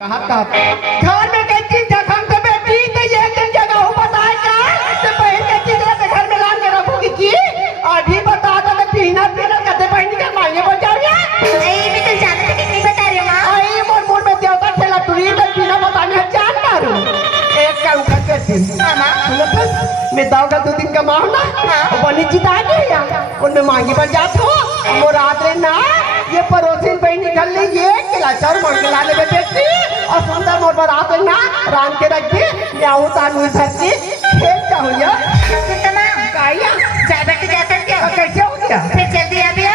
कहाँ घर में कई चीज हम तो बेटी तो ये दिन जगह हो बताए क्या तो बहन के चीज तो घर में लान के रखोगी की अभी बता दो तो पीना पीना कहते बहन के मांगे बोल जाओ यार नहीं मैं तो जानते थे कितनी बता रही हूँ माँ आई मोर में देवता खेला तुरी तो पीना बताने जान मारू एक का उठा के दिन मामा मैं दाव का 2 दिन कमाऊँ ना बनी जिता गई यार उनमें मांगी बन जात हो मोर रात रे ना ये पड़ोसी बहन निकल ली ये किला चार मांग के लाने में बेटी और सुंदर मोर बारात है ना रान के रख दे मैं आऊँ तानू इधर से खेल जाऊँ यार तमाम काया ज्यादा के जाता क्या कैसे हो गया फिर जल्दी आ गया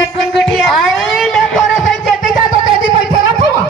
नटवन गुटिया आई मैं तोरे से जेते जा तो तेरी पैसे रखूँगा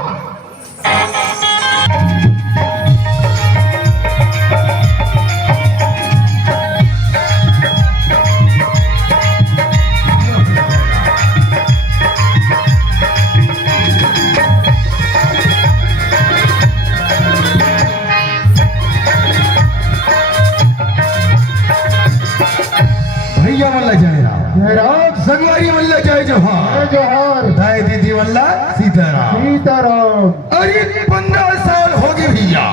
भैया मल्ला जय राम संगवारी मल्ला जय जोहार दाई दीदी मल्ला सीताराम अरे 15 साल हो गए भैया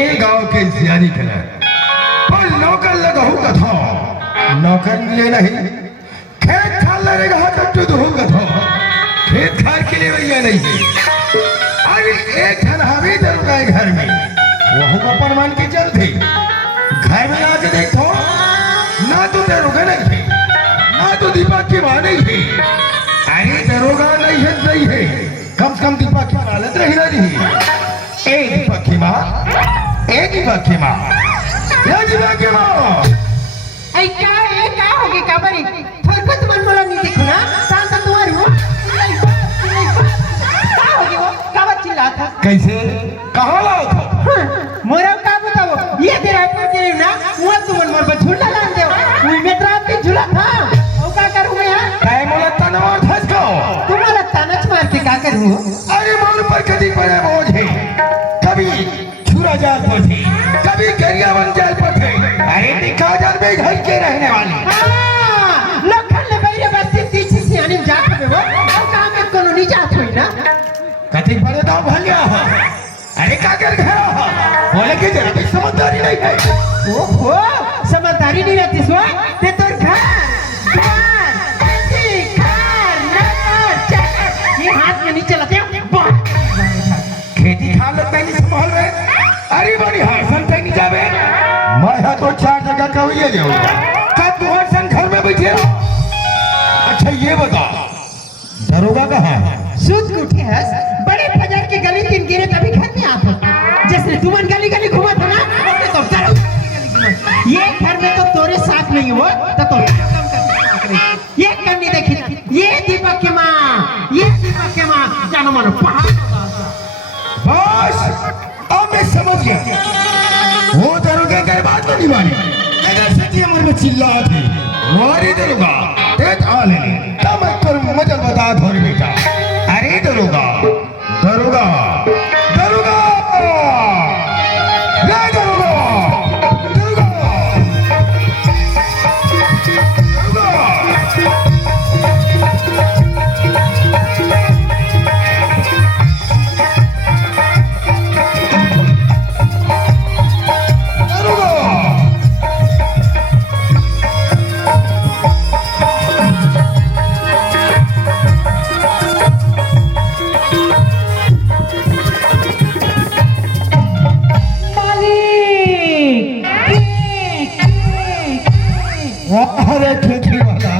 एक गांव के सियारी खिला पर नौकर लगा हो कथा नौकर मिले नहीं खेत खाल लगेगा कट्टू तो हो कथा खेत खाल के लिए भैया नहीं अरे एक ठन हवी दल गए घर में वो अपन मान के चलते घर में आके देखो ना तो दरोगा नहीं है ना तो दीपक की मां नहीं है अरे दरोगा नहीं है कम से कम दीपक की हालत रही नहीं ए दीपक की मां ए दीपक की मां या दीपक की मां ऐ क्या हो गया क्या बरी थोड़ा कुछ मन बोला नहीं देखो ना शांत तुम्हारी हो क्या हो गया वो क्या बात चिल्ला था कैसे कहां लाओ था मोरा का बताओ ये तेरा पर के ना वो तुम मोर पर झूला लान दे कोई में रात में झूला था ओ का करूं मैं यार काय मोला तनवार धस को तुम्हारा तानच मार के क्या करूं अरे मोर पर कभी पड़े बोझ है कभी छुरा जाल पर थे कभी गरियावन जाल पर थे अरे दिखा जाल में घर के रहने वाली हां लखन ले बैरे बस्ती तीछी सियानी जात में वो और कहां में कोनो नहीं जात होई ना कथी पड़े दाव भलिया अरे का कर घरा बोले कि जरा भी समझदारी नहीं है ओहो समझदारी नहीं रहती सो ते तोर घर द्वार ऐसी कार नगर चक्कर ये हाथ में नहीं चलाते खेती खा लो नहीं संभाल रहे अरे बड़ी हरसन नहीं जावे मैं तो 4 जगह कविए जाऊंगा कब तू हरसन घर में बैठे हो अच्छा ये बता दरोगा कहाँ है सूत के उठे हस बड़े बाजार की गली तीन गिरे तभी घर में आता जैसे तुमन गली गली घुमा था ना ओके तो दरोगा की गली घुमा ये घर में तो तोरे साथ नहीं हो तो काम करते ये करनी देखी ये दीपक की माँ जानो मानो पहाड़ बस अब मैं समझ गया वो दरोगा की बात नहीं मानी अगर सच्ची उम्र में चिल्ला थी वारी दरोगा तेज आले तब कर मजा बता थोड़ी बेटा अरे दरोगा दरोगा दरोगा रे दरोगा दरोगा अरे खेती वाला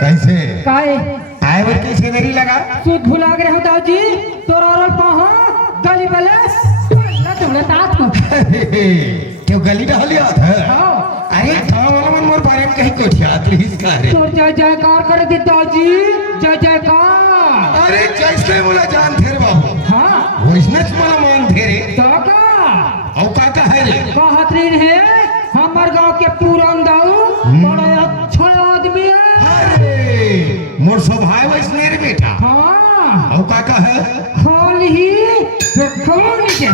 कैसे काहे आयवर कैसे नहीं लगा सूद भुला गए हो दाऊजी तोरा और पहा गली बलस ना तुमने तात को क्यों गली डालिया था हां अरे गांव वाला मन मोर बारे में कहीं कोठिया प्लीज करे तोर जय जयकार कर दे दाऊजी जय जयकार अरे जैसे बोला जान थे रे बाबू हां वैसने मला मान थे रे तो का औ का है रे कहत रीन है हमर गांव के पूरन दाऊ बड़ा अच्छा आदमी है अरे मोर स्वभाव वैसने रे बेटा हां औ का है खान ही खान के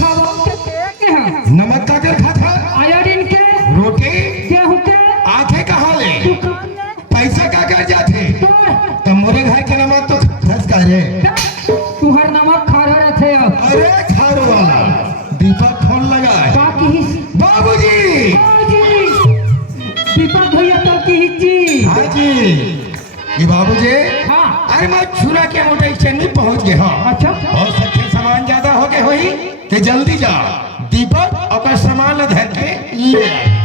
खावा के है नमक का तेल खाता आयोडीन के रोटी गेहूं के आखे कहाँ ले दुकान में पैसा का कर जाते तो तो मोरे घर के नमक तो खस का रे तुहर नाम में खड़ा रहते हो अरे खारो वाला दीपक फोन लगा है। बाकी ही बाबूजी। दीपक भैया तो की हिच्ची हाँ जी ये बाबूजी। हाँ अरे मैं छुरा के मोटर स्टैंड में पहुंच गया। हाँ अच्छा और सबके सामान ज्यादा हो गए होई कि जल्दी जा दीपक और सामान धर के ले आए।